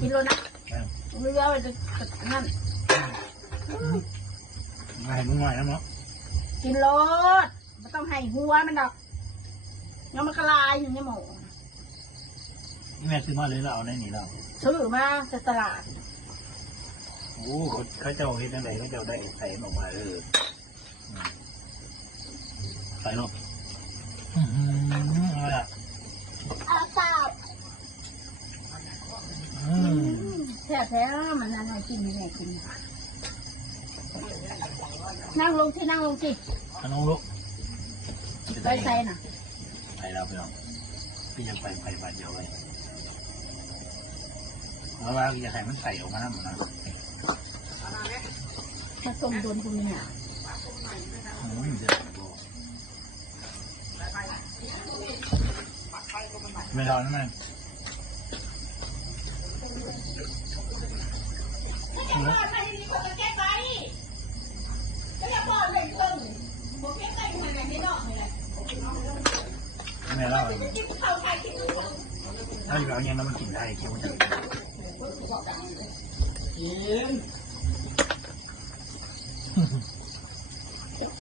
กินโลนะไม่เยอะไปจะนั่นมาให้มึงหน่อยนะเนาะกินโลดไม่ต้องให้หัวมันดอกยังมันกระลายอย่างนี้หมูแม่ซื้อมาเลยเราเอาได้หนีเราซื้อมาจากตลาดโอ้เขาเจ้าเห็นยังไงเขาเจ้าได้ใส่ออกมาใส่ลงอะไรอ่ะอาสาบแท้มันอะไรกินไม่ได้กินนั่งลงที่นั่งลงสินั่งลงไปใส่น่ะไปแล้วพี่น้องพี่ยังไปบาดเดียวไว้เพราะว่าอยากให้มันใส่ออกมาหน้ามันนะมาส่งโดนตรงนี้ไม่ร้อนนะไม่เล่าเลยถ้าอยู่เอาเนี่ยมันกินได้เคี้ยวกิน